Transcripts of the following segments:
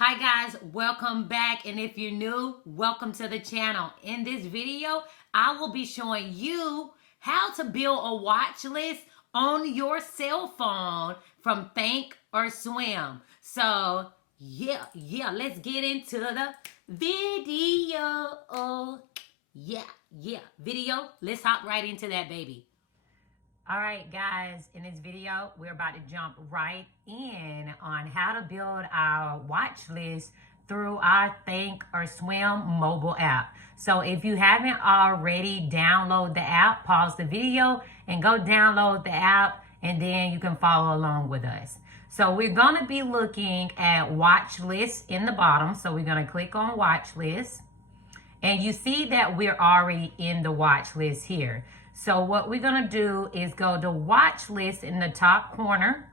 Hi guys, welcome back, and if you're new, welcome to the channel. In this video, I will be showing you how to build a watch list on your cell phone from ThinkorSwim. So yeah, let's get into the video. Video. Let's hop right into that, baby. All right, guys, in this video, we're about to jump right in on how to build our watch list through our ThinkorSwim mobile app. So if you haven't already, download the app, pause the video, and go download the app, and then you can follow along with us. So we're going to be looking at watch lists in the bottom. So we're going to click on watch list. And you see that we're already in the watch list here. So what we're going to do is go to watch list in the top corner,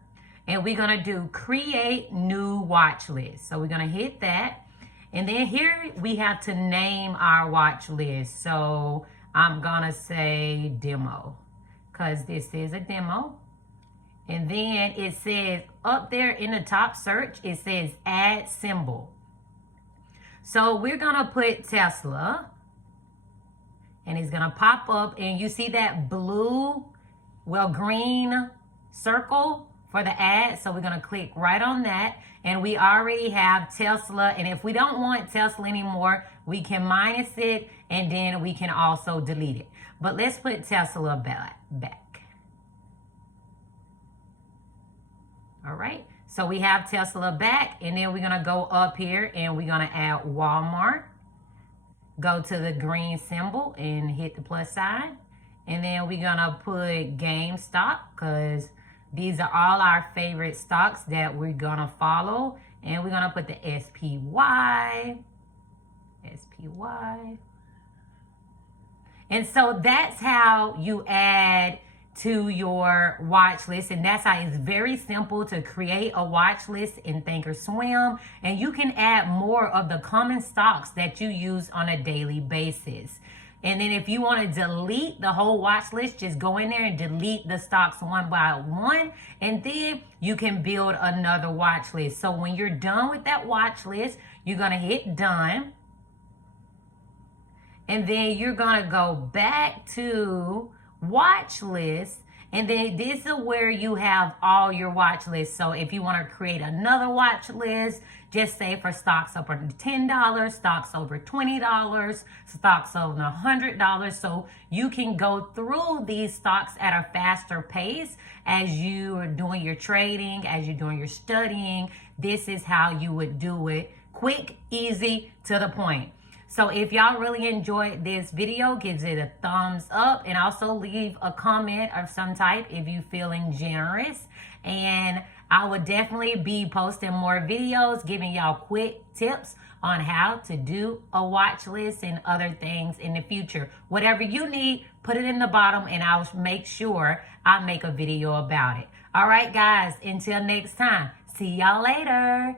and we're going to do create new watch list. So we're going to hit that. And then here we have to name our watch list. So I'm going to say demo, because this is a demo. And then it says up there in the top search, it says add symbol. So we're going to put Tesla. And it's going to pop up, and you see that green circle for the ad. So we're going to click right on that. And we already have Tesla. And if we don't want Tesla anymore, we can minus it, and then we can also delete it. But let's put Tesla back. All right. So we have Tesla back, and then we're going to go up here, and we're going to add Walmart. Go to the green symbol and hit the plus sign. And then we're going to put GameStop, because these are all our favorite stocks that we're going to follow. And we're going to put the SPY. And so that's how you add to your watch list, and that's how it's very simple to create a watch list in ThinkorSwim. And you can add more of the common stocks that you use on a daily basis. And then if you want to delete the whole watch list, just go in there and delete the stocks one by one, and then you can build another watch list. So when you're done with that watch list, you're going to hit done. And then you're going to go back to watch list, and then this is where you have all your watch lists. So if you want to create another watch list, just say for stocks over $10, stocks over $20, stocks over $100, so you can go through these stocks at a faster pace as you are doing your trading, as you're doing your studying. This is how you would do it: quick, easy, to the point. So if y'all really enjoyed this video, give it a thumbs up, and also leave a comment of some type if you're feeling generous. And I would definitely be posting more videos giving y'all quick tips on how to do a watch list and other things in the future. Whatever you need, put it in the bottom, and I'll make sure I make a video about it. All right, guys, until next time, see y'all later.